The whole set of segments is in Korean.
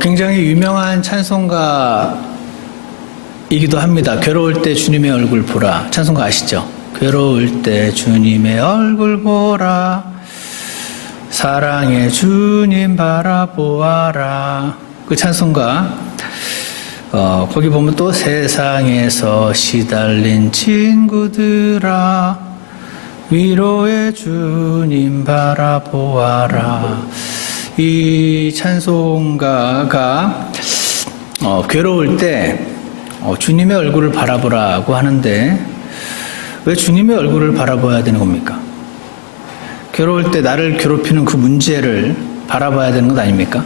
굉장히 유명한 찬송가이기도 합니다. 괴로울 때 주님의 얼굴 보라. 찬송가 아시죠? 괴로울 때 주님의 얼굴 보라. 사랑의 주님 바라보아라. 그 찬송가, 거기 보면 또 세상에서 시달린 친구들아, 위로의 주님 바라보아라. 이 찬송가가 괴로울 때 주님의 얼굴을 바라보라고 하는데, 왜 주님의 얼굴을 바라봐야 되는 겁니까? 괴로울 때 나를 괴롭히는 그 문제를 바라봐야 되는 것 아닙니까?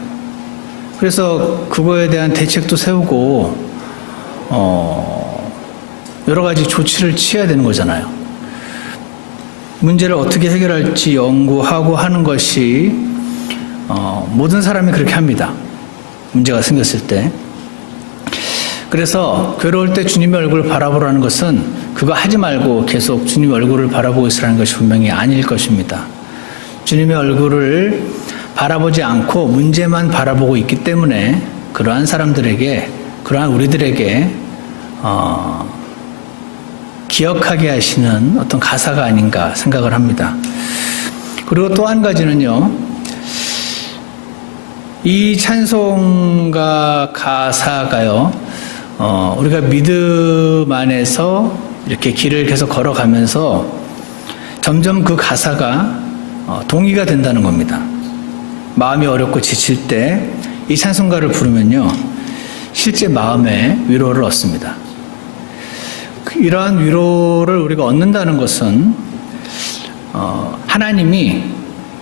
그래서 그거에 대한 대책도 세우고 여러 가지 조치를 취해야 되는 거잖아요. 문제를 어떻게 해결할지 연구하고 하는 것이 모든 사람이 그렇게 합니다. 문제가 생겼을 때. 그래서 괴로울 때 주님의 얼굴을 바라보라는 것은 그거 하지 말고 계속 주님의 얼굴을 바라보고 있으라는 것이 분명히 아닐 것입니다. 주님의 얼굴을 바라보지 않고 문제만 바라보고 있기 때문에 그러한 사람들에게, 그러한 우리들에게 기억하게 하시는 어떤 가사가 아닌가 생각을 합니다. 그리고 또 한 가지는요, 이 찬송가 가사가요, 우리가 믿음 안에서 이렇게 길을 계속 걸어가면서 점점 그 가사가 동의가 된다는 겁니다. 마음이 어렵고 지칠 때 이 찬송가를 부르면요, 실제 마음에 위로를 얻습니다. 이러한 위로를 우리가 얻는다는 것은 하나님이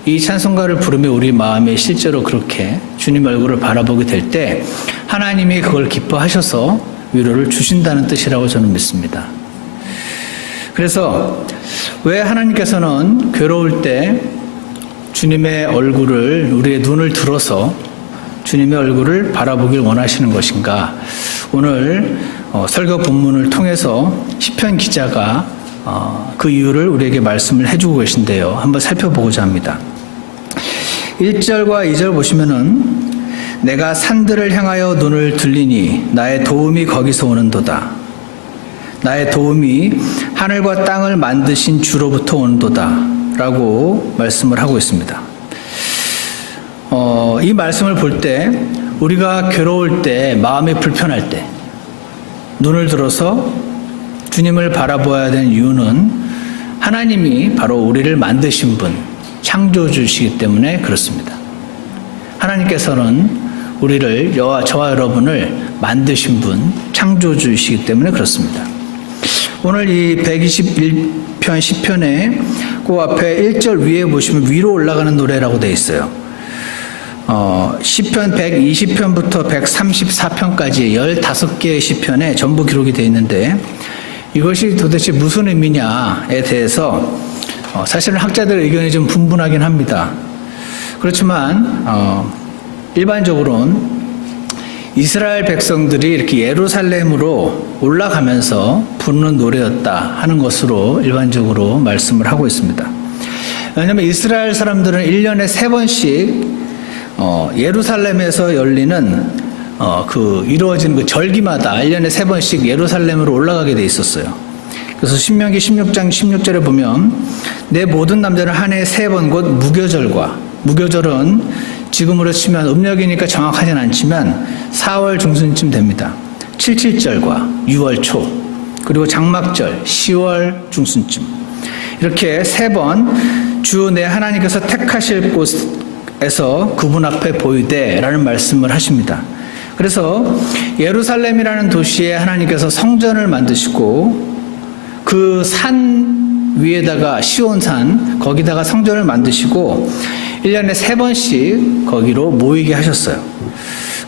이 찬송가를 부르며 우리 마음에 실제로 그렇게 주님 얼굴을 바라보게 될 때 하나님이 그걸 기뻐하셔서 위로를 주신다는 뜻이라고 저는 믿습니다. 그래서 왜 하나님께서는 괴로울 때 주님의 얼굴을, 우리의 눈을 들어서 주님의 얼굴을 바라보길 원하시는 것인가? 오늘 설교 본문을 통해서 시편 기자가 그 이유를 우리에게 말씀을 해주고 계신데요. 한번 살펴보고자 합니다. 1절과 2절 보시면은 내가 산들을 향하여 눈을 들리니 나의 도움이 거기서 오는도다. 나의 도움이 하늘과 땅을 만드신 주로부터 오는도다. 라고 말씀을 하고 있습니다. 이 말씀을 볼 때 우리가 괴로울 때, 마음이 불편할 때 눈을 들어서 주님을 바라보아야 되는 이유는 하나님이 바로 우리를 만드신 분, 창조주시기 때문에 그렇습니다. 하나님께서는 우리를, 저와 여러분을 만드신 분, 창조주시기 때문에 그렇습니다. 오늘 이 121편 시편에 그 앞에 1절 위에 보시면 위로 올라가는 노래라고 되어 있어요. 시편 120편부터 134편까지 15개의 시편에 전부 기록이 되어 있는데, 이것이 도대체 무슨 의미냐에 대해서 사실은 학자들의 의견이 좀 분분하긴 합니다. 그렇지만 일반적으로는 이스라엘 백성들이 이렇게 예루살렘으로 올라가면서 부르는 노래였다 하는 것으로 일반적으로 말씀을 하고 있습니다. 왜냐하면 이스라엘 사람들은 1년에 3번씩 예루살렘에서 열리는 이루어지는 그 절기마다 1년에 3번씩 예루살렘으로 올라가게 돼 있었어요. 그래서 신명기 16장 16절에 보면 내 모든 남자는 한 해에 3번 곧 무교절과, 무교절은 지금으로 치면 음력이니까 정확하진 않지만 4월 중순쯤 됩니다. 77절과 6월 초, 그리고 장막절 10월 중순쯤, 이렇게 3번 주 내 하나님께서 택하실 곳에서 그분 앞에 보이되 라는 말씀을 하십니다. 그래서 예루살렘이라는 도시에 하나님께서 성전을 만드시고 그 산 위에다가, 시온산 거기다가 성전을 만드시고 1년에 3번씩 거기로 모이게 하셨어요.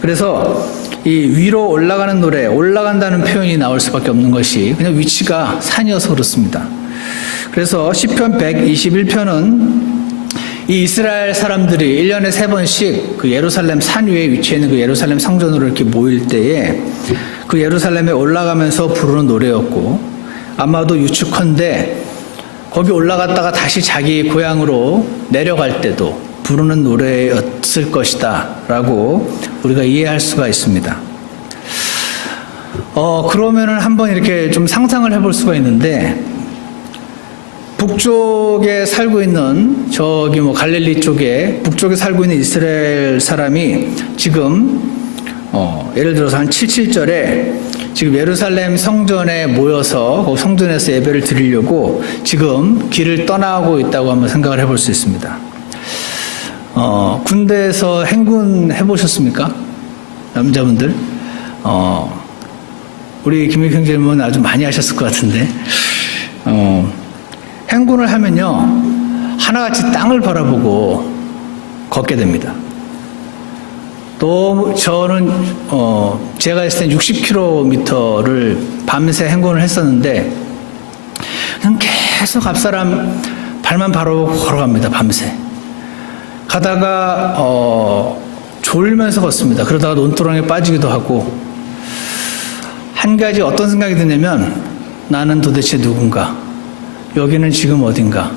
그래서 이 위로 올라가는 노래, 올라간다는 표현이 나올 수밖에 없는 것이 그냥 위치가 산이어서 그렇습니다. 그래서 시편 121편은 이 이스라엘 사람들이 1년에 3번씩 그 예루살렘 산 위에 위치해 있는 그 예루살렘 성전으로 이렇게 모일 때에 그 예루살렘에 올라가면서 부르는 노래였고, 아마도 유축컨대 거기 올라갔다가 다시 자기 고향으로 내려갈 때도 부르는 노래였을 것이다 라고 우리가 이해할 수가 있습니다. 그러면은 한번 이렇게 좀 상상을 해볼 수가 있는데, 북쪽에 살고 있는 저기 갈릴리 쪽에 북쪽에 살고 있는 이스라엘 사람이 지금 예를 들어서 한 77절에 지금 예루살렘 성전에 모여서 그 성전에서 예배를 드리려고 지금 길을 떠나고 있다고 한번 생각을 해볼 수 있습니다. 군대에서 행군 해보셨습니까? 남자분들? 우리 김익형 질문 아주 많이 하셨을 것 같은데, 행군을 하면요, 하나같이 땅을 바라보고 걷게 됩니다. 또 저는 제가 했을 때 60km를 밤새 행군을 했었는데, 그냥 계속 앞사람 발만 바라보고 걸어갑니다. 밤새 가다가 졸면서 걷습니다. 그러다가 논두렁에 빠지기도 하고, 한 가지 어떤 생각이 드냐면, 나는 도대체 누군가, 여기는 지금 어딘가,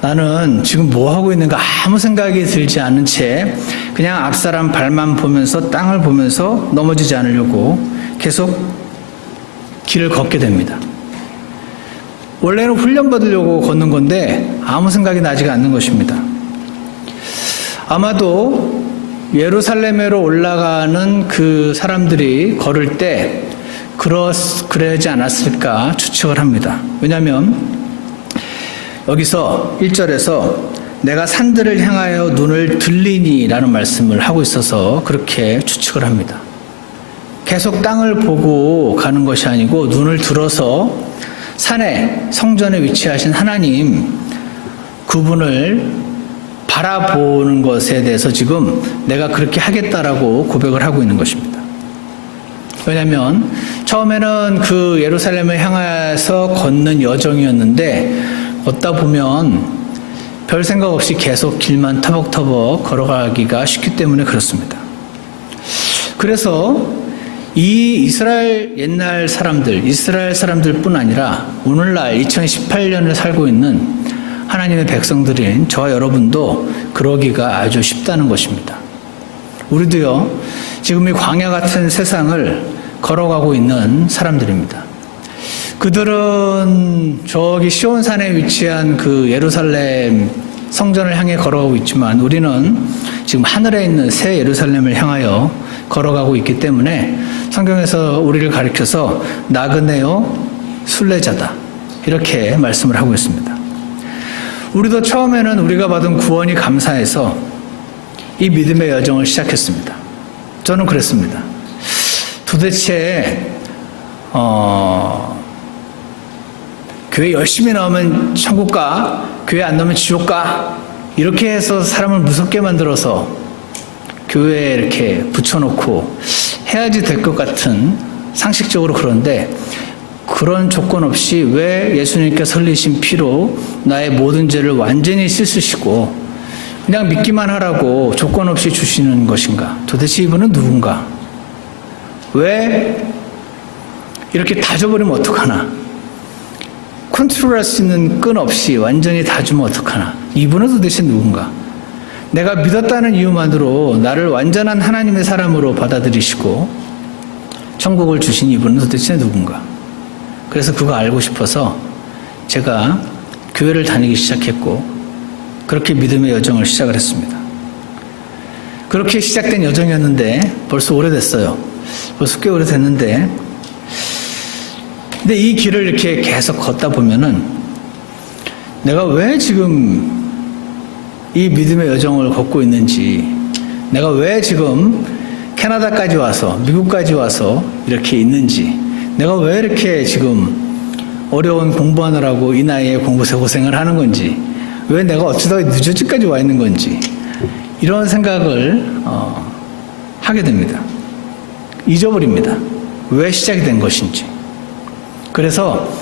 나는 지금 뭐 하고 있는가 아무 생각이 들지 않은 채 그냥 앞사람 발만 보면서 땅을 보면서 넘어지지 않으려고 계속 길을 걷게 됩니다. 원래는 훈련 받으려고 걷는 건데 아무 생각이 나지가 않는 것입니다. 아마도 예루살렘으로 올라가는 그 사람들이 걸을 때 그러지 않았을까 추측을 합니다. 왜냐하면 여기서 1절에서 내가 산들을 향하여 눈을 들리니 라는 말씀을 하고 있어서 그렇게 추측을 합니다. 계속 땅을 보고 가는 것이 아니고 눈을 들어서 산에 성전에 위치하신 하나님 그분을 바라보는 것에 대해서 지금 내가 그렇게 하겠다라고 고백을 하고 있는 것입니다. 왜냐하면 처음에는 그 예루살렘을 향해서 걷는 여정이었는데 걷다 보면 별 생각 없이 계속 길만 터벅터벅 걸어가기가 쉽기 때문에 그렇습니다. 그래서 이 이스라엘 옛날 사람들, 이스라엘 사람들뿐 아니라 오늘날 2018년을 살고 있는 하나님의 백성들인 저와 여러분도 그러기가 아주 쉽다는 것입니다. 우리도요, 지금 이 광야 같은 세상을 걸어가고 있는 사람들입니다. 그들은 저기 시온산에 위치한 그 예루살렘 성전을 향해 걸어가고 있지만 우리는 지금 하늘에 있는 새 예루살렘을 향하여 걸어가고 있기 때문에 성경에서 우리를 가리켜서 나그네요 순례자다 이렇게 말씀을 하고 있습니다. 우리도 처음에는 우리가 받은 구원이 감사해서 이 믿음의 여정을 시작했습니다. 저는 그랬습니다. 도대체 교회 열심히 나오면 천국 가, 교회 안 나오면 지옥 가, 이렇게 해서 사람을 무섭게 만들어서 교회에 이렇게 붙여놓고 해야지 될 것 같은 상식적으로 그런데 그런 조건 없이 왜 예수님께서 흘리신 피로 나의 모든 죄를 완전히 씻으시고 그냥 믿기만 하라고 조건 없이 주시는 것인가? 도대체 이분은 누군가? 왜 이렇게 다 줘버리면 어떡하나? 컨트롤할 수 있는 끈 없이 완전히 다 주면 어떡하나? 이분은 도대체 누군가? 내가 믿었다는 이유만으로 나를 완전한 하나님의 사람으로 받아들이시고 천국을 주신 이분은 도대체 누군가? 그래서 그거 알고 싶어서 제가 교회를 다니기 시작했고 그렇게 믿음의 여정을 시작을 했습니다. 그렇게 시작된 여정이었는데 벌써 오래됐어요. 벌써 꽤 오래됐는데 근데 이 길을 이렇게 계속 걷다 보면은 내가 왜 지금 이 믿음의 여정을 걷고 있는지, 내가 왜 지금 캐나다까지 와서 미국까지 와서 이렇게 있는지, 내가 왜 이렇게 지금 어려운 공부하느라고 이 나이에 고생을 하는 건지, 왜 내가 어쩌다가 뉴저지까지 와 있는 건지 이런 생각을 하게 됩니다. 잊어버립니다. 왜 시작이 된 것인지. 그래서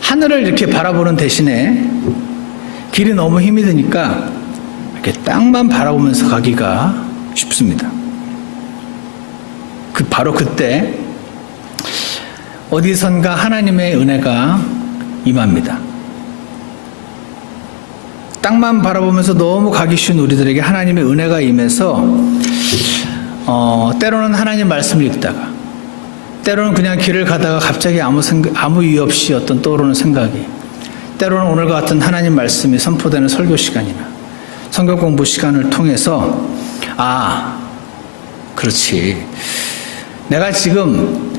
하늘을 이렇게 바라보는 대신에 길이 너무 힘이 드니까 이렇게 땅만 바라보면서 가기가 쉽습니다. 바로 그때 어디선가 하나님의 은혜가 임합니다. 땅만 바라보면서 너무 가기 쉬운 우리들에게 하나님의 은혜가 임해서 때로는 하나님 말씀을 읽다가 때로는 그냥 길을 가다가 갑자기 아무 이유 없이 어떤 떠오르는 생각이, 때로는 오늘과 같은 하나님 말씀이 선포되는 설교 시간이나 성경 공부 시간을 통해서 그렇지, 내가 지금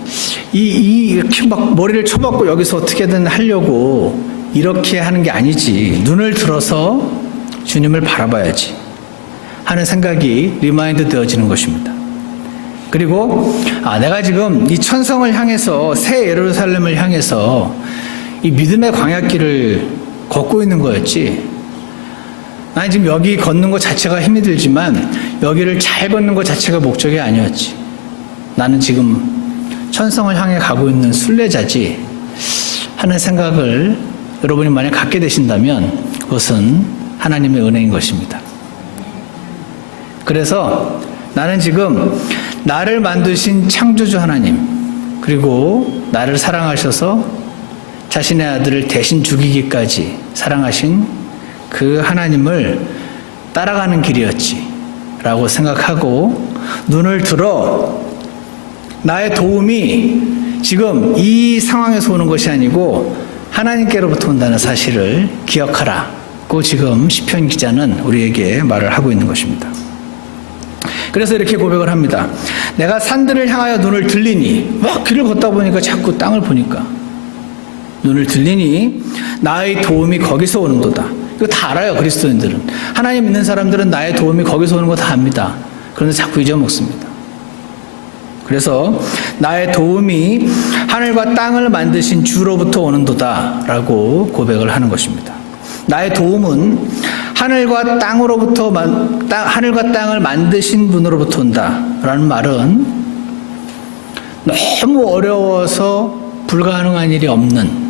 이렇게 막 머리를 쳐박고 여기서 어떻게든 하려고 이렇게 하는 게 아니지, 눈을 들어서 주님을 바라봐야지 하는 생각이 리마인드 되어지는 것입니다. 그리고 내가 지금 이 천성을 향해서, 새 예루살렘을 향해서 이 믿음의 광야길을 걷고 있는 거였지, 나는 지금 여기 걷는 것 자체가 힘이 들지만 여기를 잘 걷는 것 자체가 목적이 아니었지, 나는 지금 천성을 향해 가고 있는 순례자지 하는 생각을 여러분이 만약 갖게 되신다면 그것은 하나님의 은혜인 것입니다. 그래서 나는 지금 나를 만드신 창조주 하나님, 그리고 나를 사랑하셔서 자신의 아들을 대신 죽이기까지 사랑하신 그 하나님을 따라가는 길이었지 라고 생각하고 눈을 들어 나의 도움이 지금 이 상황에서 오는 것이 아니고 하나님께로부터 온다는 사실을 기억하라고 지금 시편 기자는 우리에게 말을 하고 있는 것입니다. 그래서 이렇게 고백을 합니다. 내가 산들을 향하여 눈을 들리니, 막 길을 걷다 보니까 자꾸 땅을 보니까 눈을 들리니 나의 도움이 거기서 오는도다. 이거 다 알아요, 그리스도인들은. 하나님 믿는 사람들은 나의 도움이 거기서 오는 거 다 압니다. 그런데 자꾸 잊어먹습니다. 그래서 나의 도움이 하늘과 땅을 만드신 주로부터 오는도다 라고 고백을 하는 것입니다. 나의 도움은 하늘과 땅을 만드신 분으로부터 온다 라는 말은 너무 어려워서 불가능한 일이 없는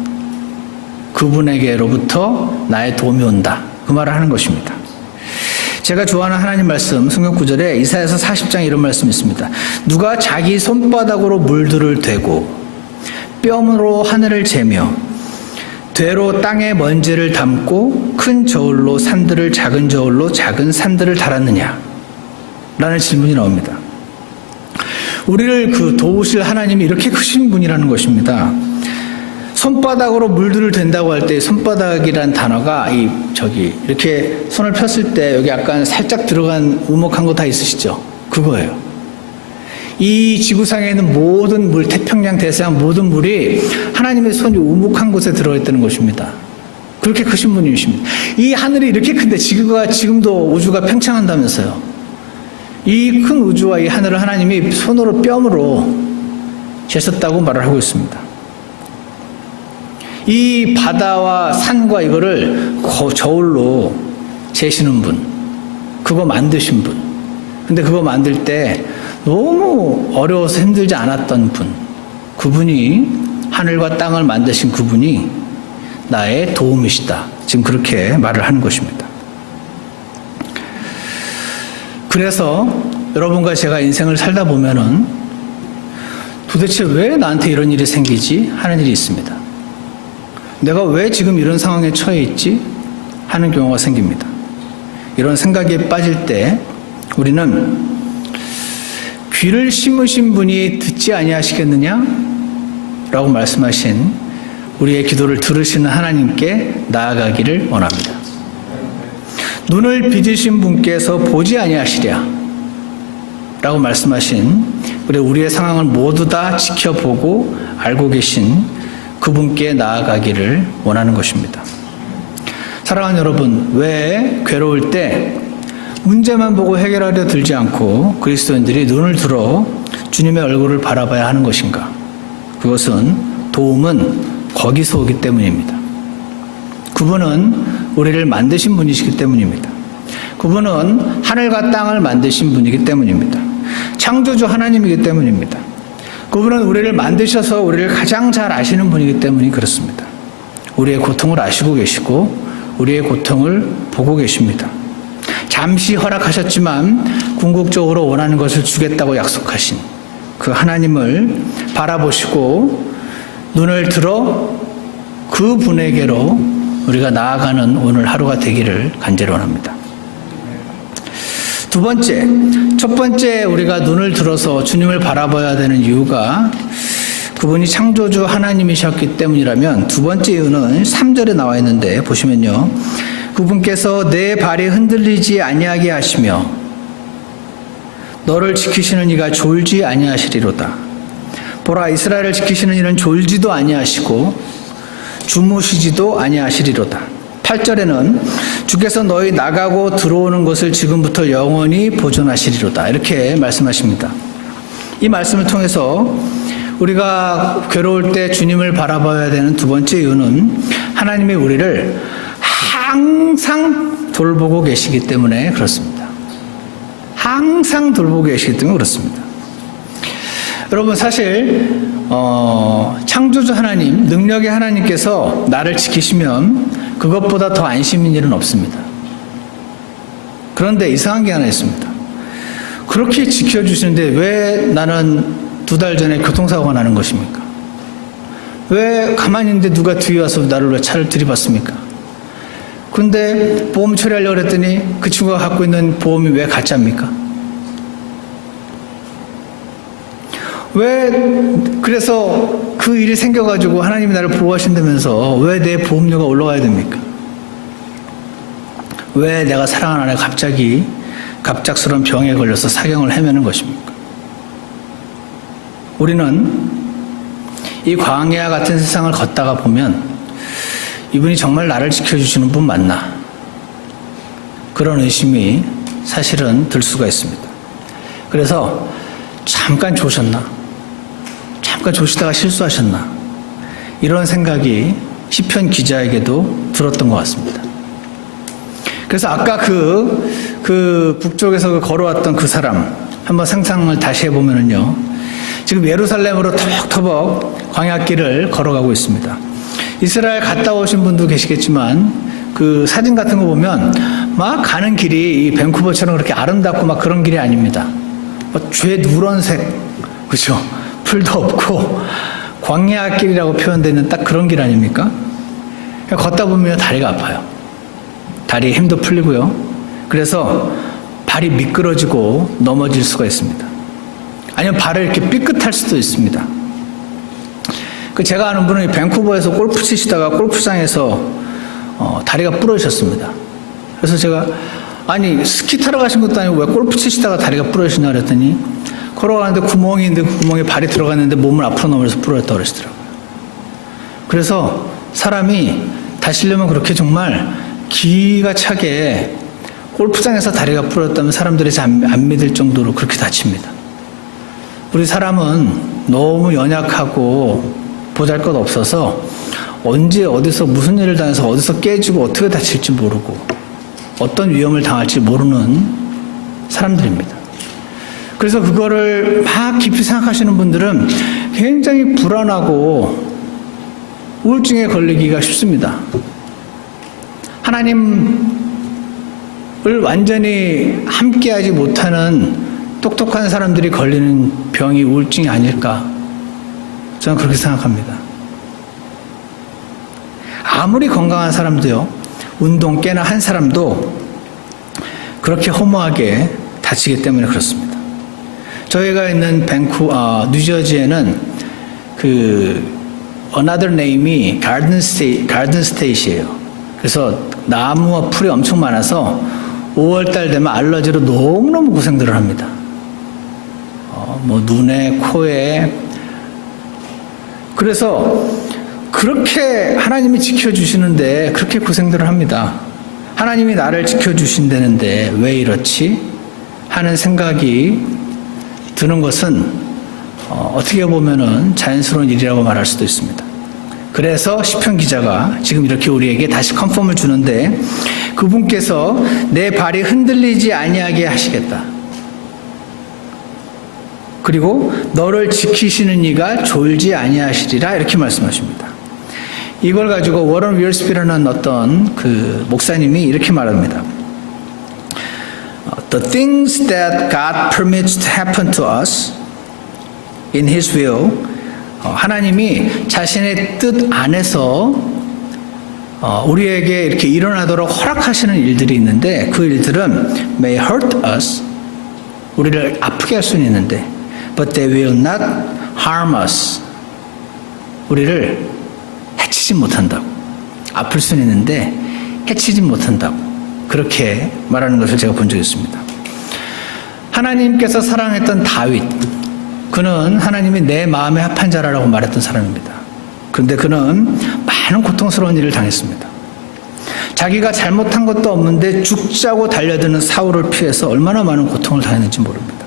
그분에게로부터 나의 도움이 온다, 그 말을 하는 것입니다. 제가 좋아하는 하나님 말씀, 성경 구절에 이사야서 40장에 이런 말씀이 있습니다. 누가 자기 손바닥으로 물들을 대고 뼘으로 하늘을 재며 되로 땅에 먼지를 담고 큰 저울로 산들을 작은 저울로 작은 산들을 달았느냐 라는 질문이 나옵니다. 우리를 도우실 하나님이 이렇게 크신 분이라는 것입니다. 손바닥으로 물들을 댄다고 할 때 손바닥이란 단어가 이렇게 손을 폈을 때 여기 약간 살짝 들어간 우목한 거 다 있으시죠? 그거예요. 이 지구상에 있는 모든 물, 태평양, 대서양 모든 물이 하나님의 손이 우묵한 곳에 들어있다는 것입니다. 그렇게 크신 분이십니다. 이 하늘이 이렇게 큰데 지금도 우주가 팽창한다면서요. 이 큰 우주와 이 하늘을 하나님이 손으로 뼘으로 재셨다고 말을 하고 있습니다. 이 바다와 산과 이거를 저울로 재시는 분, 그거 만드신 분, 근데 그거 만들 때 너무 어려워서 힘들지 않았던 분, 그분이, 하늘과 땅을 만드신 그분이 나의 도움이시다, 지금 그렇게 말을 하는 것입니다. 그래서 여러분과 제가 인생을 살다 보면은 도대체 왜 나한테 이런 일이 생기지 하는 일이 있습니다. 내가 왜 지금 이런 상황에 처해 있지 하는 경우가 생깁니다. 이런 생각에 빠질 때 우리는 귀를 심으신 분이 듣지 아니하시겠느냐 라고 말씀하신 우리의 기도를 들으시는 하나님께 나아가기를 원합니다. 눈을 빚으신 분께서 보지 아니하시랴 라고 말씀하신 우리의 상황을 모두 다 지켜보고 알고 계신 그분께 나아가기를 원하는 것입니다. 사랑하는 여러분, 왜 괴로울 때 문제만 보고 해결하려 들지 않고 그리스도인들이 눈을 들어 주님의 얼굴을 바라봐야 하는 것인가? 그것은 도움은 거기서 오기 때문입니다. 그분은 우리를 만드신 분이시기 때문입니다. 그분은 하늘과 땅을 만드신 분이기 때문입니다. 창조주 하나님이기 때문입니다. 그분은 우리를 만드셔서 우리를 가장 잘 아시는 분이기 때문에 그렇습니다. 우리의 고통을 아시고 계시고 우리의 고통을 보고 계십니다. 잠시 허락하셨지만 궁극적으로 원하는 것을 주겠다고 약속하신 그 하나님을 바라보시고 눈을 들어 그분에게로 우리가 나아가는 오늘 하루가 되기를 간절히 원합니다. 두 번째, 첫 번째 우리가 눈을 들어서 주님을 바라봐야 되는 이유가 그분이 창조주 하나님이셨기 때문이라면, 두 번째 이유는 3절에 나와 있는데 보시면요, 그분께서 내 발이 흔들리지 아니하게 하시며 너를 지키시는 이가 졸지 아니하시리로다. 보라, 이스라엘을 지키시는 이는 졸지도 아니하시고 주무시지도 아니하시리로다. 8절에는 주께서 너희 나가고 들어오는 것을 지금부터 영원히 보존하시리로다. 이렇게 말씀하십니다. 이 말씀을 통해서 우리가 괴로울 때 주님을 바라봐야 되는 두 번째 이유는 하나님이 우리를 항상 돌보고 계시기 때문에 그렇습니다. 항상 돌보고 계시기 때문에 그렇습니다. 여러분, 사실 창조주 하나님, 능력의 하나님께서 나를 지키시면 그것보다 더 안심인 일은 없습니다. 그런데 이상한 게 하나 있습니다. 그렇게 지켜주시는데 왜 나는 2달 전에 교통사고가 나는 것입니까? 왜 가만히 있는데 누가 뒤에 와서 나를 왜 차를 들이받습니까? 근데 보험 처리하려고 했더니 그 친구가 갖고 있는 보험이 왜 가짜입니까? 왜, 그래서 그 일이 생겨가지고 하나님이 나를 보호하신다면서 왜 내 보험료가 올라가야 됩니까? 왜 내가 사랑하는 아내가 갑자기 갑작스러운 병에 걸려서 사경을 헤매는 것입니까? 우리는 이 광야와 같은 세상을 걷다가 보면 이분이 정말 나를 지켜주시는 분 맞나? 그런 의심이 사실은 들 수가 있습니다. 그래서 잠깐 조셨나? 잠깐 조시다가 실수하셨나? 이런 생각이 시편 기자에게도 들었던 것 같습니다. 그래서 아까 그 북쪽에서 걸어왔던 그 사람 한번 상상을 다시 해보면요, 지금 예루살렘으로 터벅터벅 광야길을 걸어가고 있습니다. 이스라엘 갔다 오신 분도 계시겠지만 그 사진 같은 거 보면 막 가는 길이 이 밴쿠버처럼 그렇게 아름답고 막 그런 길이 아닙니다. 죄 누런색, 그죠? 풀도 없고 광야길이라고 표현되는 딱 그런 길 아닙니까? 걷다 보면 다리가 아파요. 다리에 힘도 풀리고요. 그래서 발이 미끄러지고 넘어질 수가 있습니다. 아니면 발을 이렇게 삐끗할 수도 있습니다. 제가 아는 분은 밴쿠버에서 골프 치시다가 골프장에서 다리가 부러지셨습니다. 그래서 제가, 아니 스키 타러 가신 것도 아니고 왜 골프 치시다가 다리가 부러지시냐 그랬더니, 걸어가는데 구멍이 있는데 그 구멍에 발이 들어갔는데 몸을 앞으로 넘어져서 부러졌다고 그러시더라고요. 그래서 사람이 다치려면 그렇게 정말 기가 차게 골프장에서 다리가 부러졌다면 사람들이 안 믿을 정도로 그렇게 다칩니다. 우리 사람은 너무 연약하고 보잘것 없어서 언제 어디서 무슨 일을 당해서 어디서 깨지고 어떻게 다칠지 모르고 어떤 위험을 당할지 모르는 사람들입니다. 그래서 그거를 막 깊이 생각하시는 분들은 굉장히 불안하고 우울증에 걸리기가 쉽습니다. 하나님을 완전히 함께하지 못하는 똑똑한 사람들이 걸리는 병이 우울증이 아닐까, 저는 그렇게 생각합니다. 아무리 건강한 사람도요, 운동 꽤나 한 사람도 그렇게 허무하게 다치기 때문에 그렇습니다. 저희가 있는 뉴저지에는 another name이 garden state이에요. 그래서 나무와 풀이 엄청 많아서 5월달 되면 알러지로 너무너무 고생들을 합니다. 눈에, 코에. 그래서 그렇게 하나님이 지켜주시는데 그렇게 고생들을 합니다. 하나님이 나를 지켜주신다는데 왜 이렇지? 하는 생각이 드는 것은 어떻게 보면은 자연스러운 일이라고 말할 수도 있습니다. 그래서 시편 기자가 지금 이렇게 우리에게 다시 컨펌을 주는데, 그분께서 내 발이 흔들리지 아니하게 하시겠다. 그리고 너를 지키시는 이가 졸지 아니하시리라, 이렇게 말씀하십니다. 이걸 가지고 워런 위얼스피라는 어떤 그 목사님이 이렇게 말합니다. The things that God permits to happen to us in His will, 하나님이 자신의 뜻 안에서 우리에게 이렇게 일어나도록 허락하시는 일들이 있는데 그 일들은 may hurt us, 우리를 아프게 할 수는 있는데 but they will not harm us, 우리를 해치지 못한다고. 아플 수는 있는데 해치지 못한다고 그렇게 말하는 것을 제가 본 적이 있습니다. 하나님께서 사랑했던 다윗, 그는 하나님이 내 마음에 합한 자라고 말했던 사람입니다. 그런데 그는 많은 고통스러운 일을 당했습니다. 자기가 잘못한 것도 없는데 죽자고 달려드는 사울을 피해서 얼마나 많은 고통을 당했는지 모릅니다.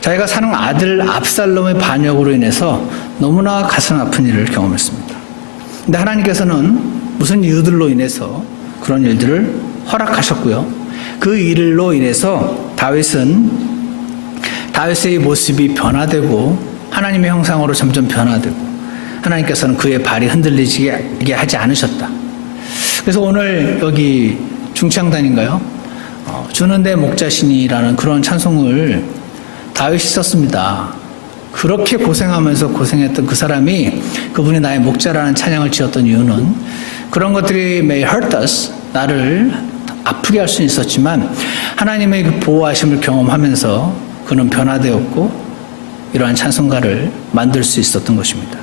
자기가 사는 아들 압살롬의 반역으로 인해서 너무나 가슴 아픈 일을 경험했습니다. 근데 하나님께서는 무슨 이유들로 인해서 그런 일들을 허락하셨고요. 그 일로 인해서 다윗의 모습이 변화되고 하나님의 형상으로 점점 변화되고 하나님께서는 그의 발이 흔들리게 하지 않으셨다. 그래서 오늘 여기 중창단인가요? 주는 내 목자시니라는 그런 찬송을 다윗이 썼습니다. 그렇게 고생하면서 고생했던 그 사람이 그분이 나의 목자라는 찬양을 지었던 이유는 그런 것들이 may hurt us, 나를 아프게 할 수는 있었지만 하나님의 그 보호하심을 경험하면서 그는 변화되었고 이러한 찬송가를 만들 수 있었던 것입니다.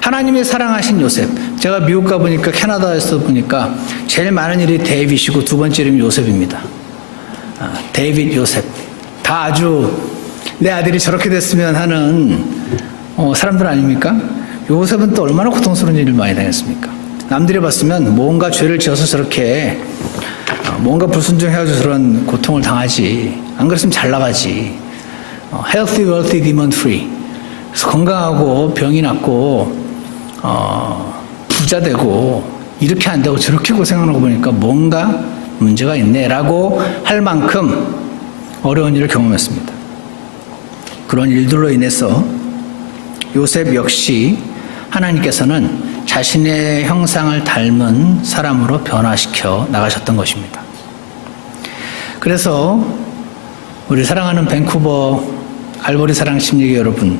하나님이 사랑하신 요셉, 제가 미국 가보니까 캐나다에서 보니까 제일 많은 일이 데이빗이고 두 번째 이름이 요셉입니다. 데이빗, 요셉. 다 아주 내 아들이 저렇게 됐으면 하는 사람들 아닙니까? 요셉은 또 얼마나 고통스러운 일을 많이 당했습니까? 남들이 봤으면 뭔가 죄를 지어서 저렇게 뭔가 불순종해가지고 저런 고통을 당하지. 안 그랬으면 잘 나가지. Healthy, wealthy, demon free. 그래서 건강하고 병이 낫고 부자 되고 이렇게 안 되고 저렇게 고생하는 거 보니까 뭔가 문제가 있네라고 할 만큼 어려운 일을 경험했습니다. 그런 일들로 인해서 요셉 역시 하나님께서는 자신의 형상을 닮은 사람으로 변화시켜 나가셨던 것입니다. 그래서 우리 사랑하는 밴쿠버 갈보리 사랑 심리교 여러분,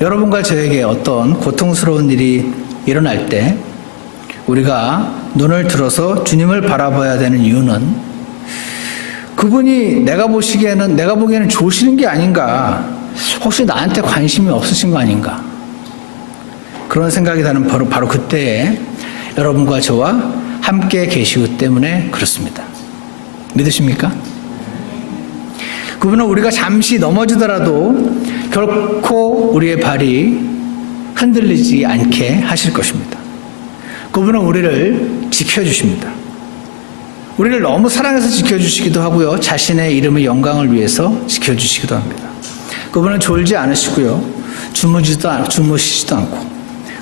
여러분과 저에게 어떤 고통스러운 일이 일어날 때 우리가 눈을 들어서 주님을 바라봐야 되는 이유는 그분이 내가 보기에는 좋으시는 게 아닌가, 혹시 나한테 관심이 없으신 거 아닌가, 그런 생각이 드는 바로 그때에 여러분과 저와 함께 계시기 때문에 그렇습니다. 믿으십니까? 그분은 우리가 잠시 넘어지더라도 결코 우리의 발이 흔들리지 않게 하실 것입니다. 그분은 우리를 지켜주십니다. 우리를 너무 사랑해서 지켜주시기도 하고요. 자신의 이름의 영광을 위해서 지켜주시기도 합니다. 그분은 졸지 않으시고요. 주무시지도 않고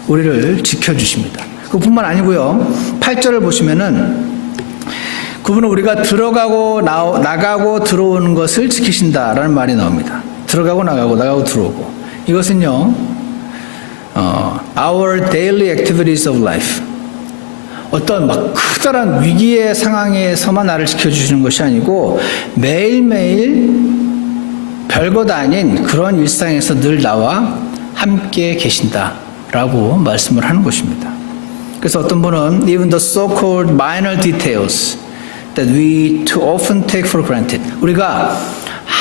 우리를 지켜주십니다. 그뿐만 아니고요. 8절을 보시면은 그분은 우리가 나가고 들어오는 것을 지키신다라는 말이 나옵니다. 들어가고 나가고 들어오고. 이것은요, our daily activities of life. 어떤 막 커다란 위기의 상황에서만 나를 지켜주시는 것이 아니고 매일매일 별것 아닌 그런 일상에서 늘 나와 함께 계신다라고 말씀을 하는 것입니다. 그래서 어떤 분은 even the so-called minor details that we too often take for granted, 우리가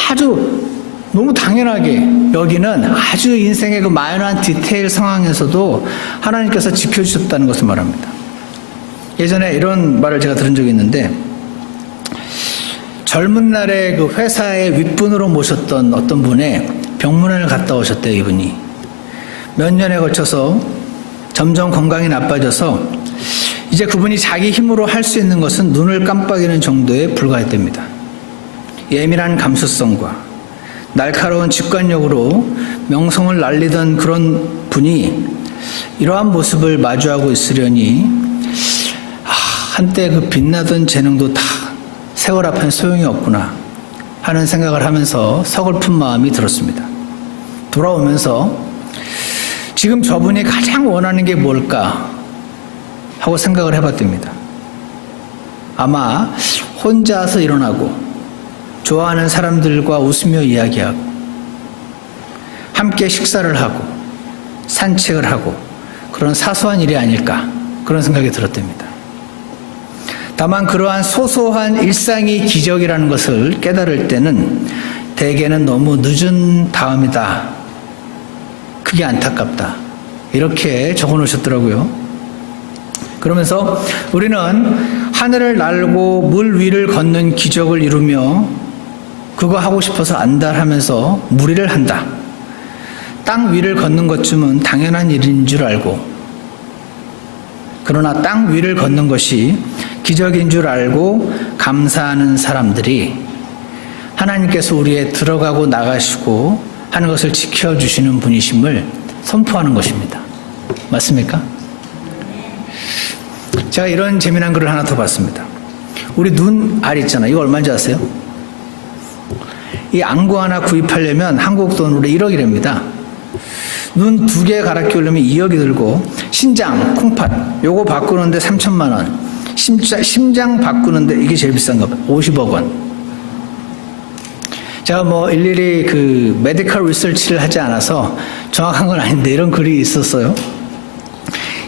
아주 너무 당연하게 여기는 아주 인생의 그 마이너한 디테일 상황에서도 하나님께서 지켜주셨다는 것을 말합니다. 예전에 이런 말을 제가 들은 적이 있는데, 젊은 날에 그 회사의 윗분으로 모셨던 어떤 분의 병문안을 갔다 오셨대요. 이분이 몇 년에 걸쳐서 점점 건강이 나빠져서 이제 그분이 자기 힘으로 할 수 있는 것은 눈을 깜빡이는 정도에 불과했답니다. 예민한 감수성과 날카로운 직관력으로 명성을 날리던 그런 분이 이러한 모습을 마주하고 있으려니 한때 그 빛나던 재능도 다 세월 앞엔 소용이 없구나 하는 생각을 하면서 서글픈 마음이 들었습니다. 돌아오면서 지금 저분이 가장 원하는 게 뭘까 하고 생각을 해봤답니다. 아마 혼자서 일어나고 좋아하는 사람들과 웃으며 이야기하고 함께 식사를 하고 산책을 하고 그런 사소한 일이 아닐까 그런 생각이 들었답니다. 다만 그러한 소소한 일상이 기적이라는 것을 깨달을 때는 대개는 너무 늦은 다음이다. 그게 안타깝다. 이렇게 적어 놓으셨더라고요. 그러면서 우리는 하늘을 날고 물 위를 걷는 기적을 이루며 그거 하고 싶어서 안달하면서 무리를 한다. 땅 위를 걷는 것쯤은 당연한 일인 줄 알고 그러나 땅 위를 걷는 것이 기적인 줄 알고 감사하는 사람들이 하나님께서 우리의 들어가고 나가시고 하는 것을 지켜주시는 분이심을 선포하는 것입니다. 맞습니까? 제가 이런 재미난 글을 하나 더 봤습니다. 우리 눈 알 있잖아요. 이거 얼마인지 아세요? 이 안구 하나 구입하려면 한국 돈으로 1억이랍니다. 눈 2개 갈아 끼우려면 2억이 들고 신장, 콩팥 요거 바꾸는데 3천만 원, 심장 바꾸는데 이게 제일 비싼 거 50억 원. 제가 뭐 일일이 그 메디컬 리서치를 하지 않아서 정확한 건 아닌데 이런 글이 있었어요.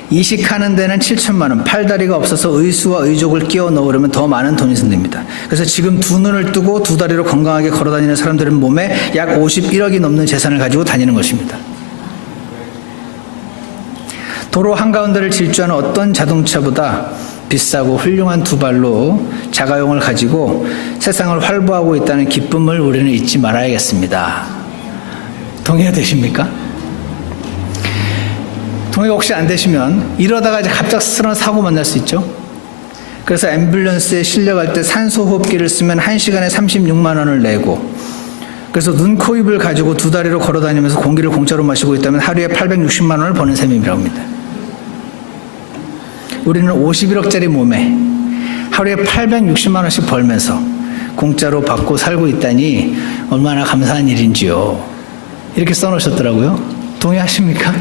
이식하는 데는 7천만 원, 팔다리가 없어서 의수와 의족을 끼워 넣으려면 더 많은 돈이 든답니다. 그래서 지금 2눈을 뜨고 2다리로 건강하게 걸어다니는 사람들은 몸에 약 51억이 넘는 재산을 가지고 다니는 것입니다. 도로 한가운데를 질주하는 어떤 자동차보다 비싸고 훌륭한 2발로 자가용을 가지고 세상을 활보하고 있다는 기쁨을 우리는 잊지 말아야겠습니다. 동의가 되십니까? 동의가 혹시 안 되시면 이러다가 이제 갑작스러운 사고 만날 수 있죠. 그래서 앰뷸런스에 실려갈 때 산소호흡기를 쓰면 1시간에 36만 원을 내고 그래서 눈, 코, 입을 가지고 2다리로 걸어다니면서 공기를 공짜로 마시고 있다면 하루에 860만 원을 버는 셈이라고 합니다. 우리는 51억짜리 몸에 하루에 860만 원씩 벌면서 공짜로 받고 살고 있다니 얼마나 감사한 일인지요. 이렇게 써놓으셨더라고요. 동의하십니까?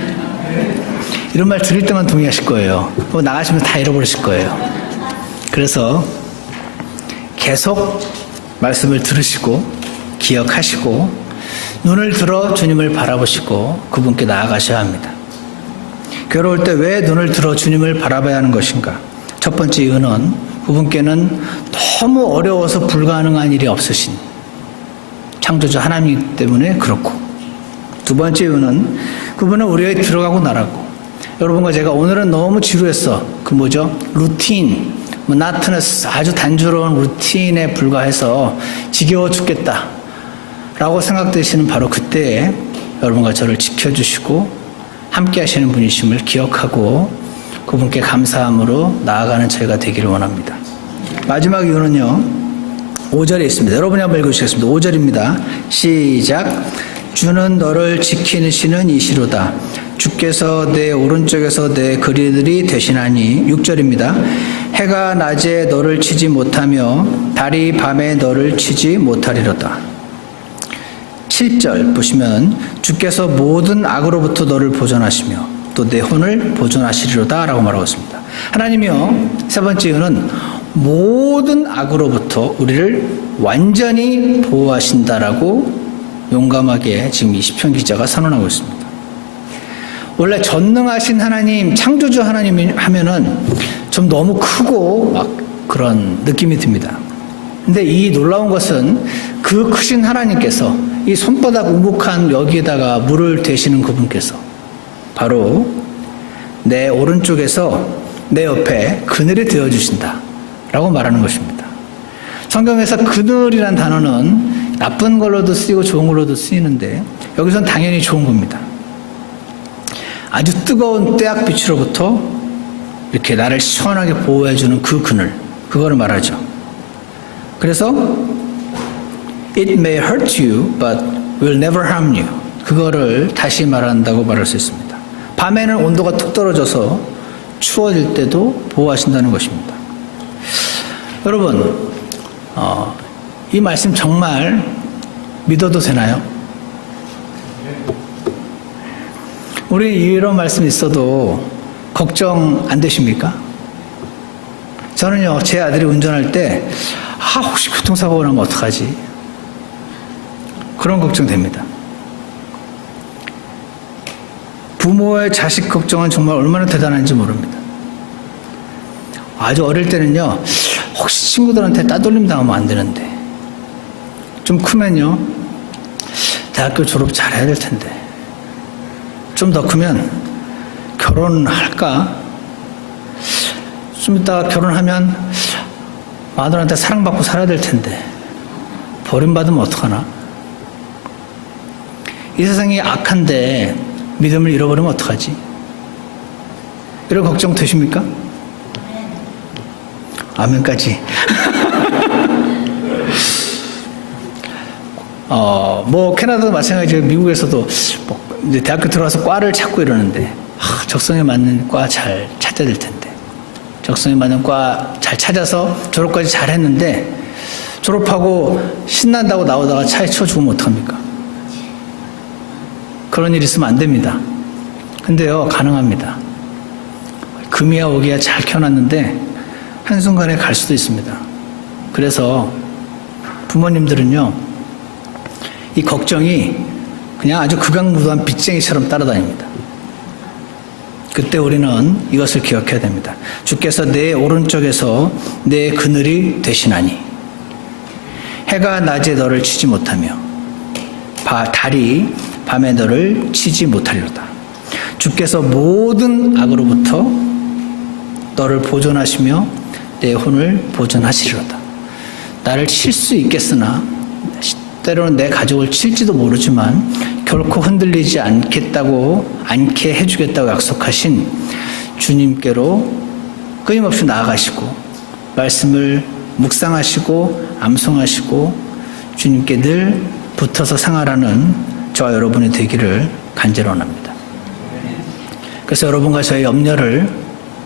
이런 말 들을 때만 동의하실 거예요. 나가시면 다 잃어버리실 거예요. 그래서 계속 말씀을 들으시고 기억하시고 눈을 들어 주님을 바라보시고 그분께 나아가셔야 합니다. 괴로울 때 왜 눈을 들어 주님을 바라봐야 하는 것인가? 첫 번째 이유는 그분께는 너무 어려워서 불가능한 일이 없으신 창조주 하나님 때문에 그렇고, 두 번째 이유는 그분은 우리에게 들어가고 나라고. 여러분과 제가 오늘은 너무 지루했어. 그 뭐죠? 루틴, 모노토너스, 아주 단조로운 루틴에 불과해서 지겨워 죽겠다 라고 생각되시는 바로 그때에 여러분과 저를 지켜주시고 함께 하시는 분이심을 기억하고 그분께 감사함으로 나아가는 저희가 되기를 원합니다. 마지막 이유는요, 5절에 있습니다. 여러분이 한번 읽으시겠습니다. 5절입니다. 시작. 주는 너를 지키시는 이시로다. 주께서 내 오른쪽에서 내 그리들이 되시나니. 6절입니다. 해가 낮에 너를 치지 못하며 달이 밤에 너를 치지 못하리로다. 7절 보시면 주께서 모든 악으로부터 너를 보존하시며 또 내 혼을 보존하시리로다 라고 말하고 있습니다. 하나님이요, 세 번째 이유는 모든 악으로부터 우리를 완전히 보호하신다라고 용감하게 지금 이 시편 기자가 선언하고 있습니다. 원래 전능하신 하나님, 창조주 하나님 하면은 좀 너무 크고 막 그런 느낌이 듭니다. 근데 이 놀라운 것은 그 크신 하나님께서 이 손바닥 우묵한 여기에다가 물을 대시는 그분께서 바로 내 오른쪽에서 내 옆에 그늘이 되어주신다 라고 말하는 것입니다. 성경에서 그늘이란 단어는 나쁜 걸로도 쓰이고 좋은 걸로도 쓰이는데 여기서는 당연히 좋은 겁니다. 아주 뜨거운 떼약빛으로부터 이렇게 나를 시원하게 보호해주는 그 그늘, 그거를 말하죠. 그래서 It may hurt you, but will never harm you. 그거를 다시 말한다고 말할 수 있습니다. 밤에는 온도가 툭 떨어져서 추워질 때도 보호하신다는 것입니다. 여러분, 이 말씀 정말 믿어도 되나요? 우리 이런 말씀 있어도 걱정 안 되십니까? 저는요, 제 아들이 운전할 때 혹시 교통사고가 나면 어떡하지? 그런 걱정됩니다. 부모의 자식 걱정은 정말 얼마나 대단한지 모릅니다. 아주 어릴 때는요, 혹시 친구들한테 따돌림 당하면 안 되는데, 좀 크면요, 대학교 졸업 잘해야 될 텐데, 좀 더 크면 결혼할까? 좀 이따가 결혼하면 마누라한테 사랑받고 살아야 될 텐데, 버림받으면 어떡하나? 이 세상이 악한데 믿음을 잃어버리면 어떡하지? 이런 걱정 되십니까? 아멘까지. 뭐 캐나다도 마찬가지고 미국에서도 뭐 이제 대학교 들어와서 과를 찾고 이러는데 적성에 맞는 과 잘 찾아야 될 텐데, 적성에 맞는 과 잘 찾아서 졸업까지 잘 했는데 졸업하고 신난다고 나오다가 차에 치워 죽으면 어떡합니까? 그런 일 있으면 안 됩니다. 근데요, 가능합니다. 금이야 오기야 잘 켜놨는데 한순간에 갈 수도 있습니다. 그래서 부모님들은요, 이 걱정이 그냥 아주 극악무도한 빚쟁이처럼 따라다닙니다. 그때 우리는 이것을 기억해야 됩니다. 주께서 내 오른쪽에서 내 그늘이 되시나니 해가 낮에 너를 치지 못하며 달이 밤에 너를 치지 못하리로다. 주께서 모든 악으로부터 너를 보존하시며 내 혼을 보존하시리로다. 나를 칠 수 있겠으나 때로는 내 가족을 칠지도 모르지만 결코 흔들리지 않게 해주겠다고 약속하신 주님께로 끊임없이 나아가시고 말씀을 묵상하시고 암송하시고 주님께 늘 붙어서 생활하는 저와 여러분이 되기를 간절히 원합니다. 그래서 여러분과 저의 염려를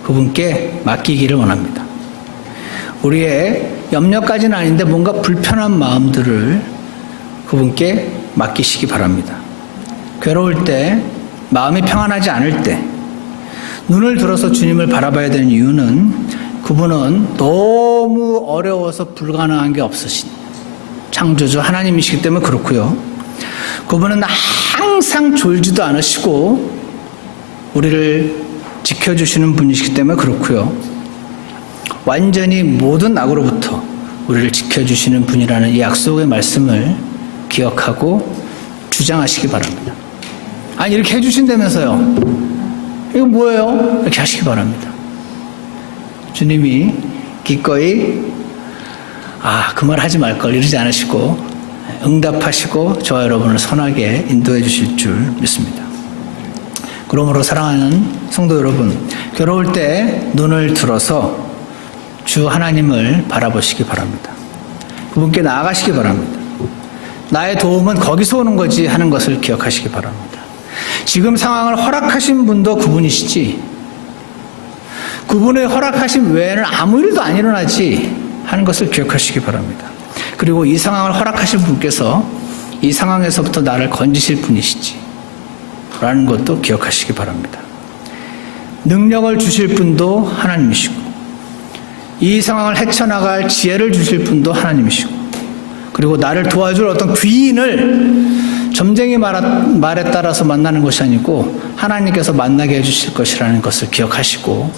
그분께 맡기기를 원합니다. 우리의 염려까지는 아닌데 뭔가 불편한 마음들을 그분께 맡기시기 바랍니다. 괴로울 때, 마음이 평안하지 않을 때 눈을 들어서 주님을 바라봐야 되는 이유는 그분은 너무 어려워서 불가능한 게 없으신 창조주 하나님이시기 때문에 그렇고요. 그분은 항상 졸지도 않으시고 우리를 지켜주시는 분이시기 때문에 그렇고요. 완전히 모든 악으로부터 우리를 지켜주시는 분이라는 이 약속의 말씀을 기억하고 주장하시기 바랍니다. 아니, 이렇게 해주신다면서요. 이거 뭐예요? 이렇게 하시기 바랍니다. 주님이 기꺼이 그 말 하지 말걸 이러지 않으시고 응답하시고 저와 여러분을 선하게 인도해 주실 줄 믿습니다. 그러므로 사랑하는 성도 여러분, 괴로울 때 눈을 들어서 주 하나님을 바라보시기 바랍니다. 그분께 나아가시기 바랍니다. 나의 도움은 거기서 오는 거지 하는 것을 기억하시기 바랍니다. 지금 상황을 허락하신 분도 그분이시지, 그분의 허락하신 외에는 아무 일도 안 일어나지 하는 것을 기억하시기 바랍니다. 그리고 이 상황을 허락하신 분께서 이 상황에서부터 나를 건지실 분이시지 라는 것도 기억하시기 바랍니다. 능력을 주실 분도 하나님이시고 이 상황을 헤쳐나갈 지혜를 주실 분도 하나님이시고 그리고 나를 도와줄 어떤 귀인을 점쟁이 말에 따라서 만나는 것이 아니고 하나님께서 만나게 해주실 것이라는 것을 기억하시고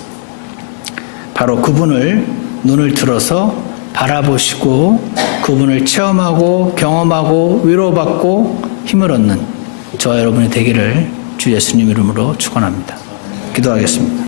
바로 그분을 눈을 들어서 바라보시고 그분을 체험하고 경험하고 위로받고 힘을 얻는 저와 여러분이 되기를 주 예수님 이름으로 축원합니다. 기도하겠습니다.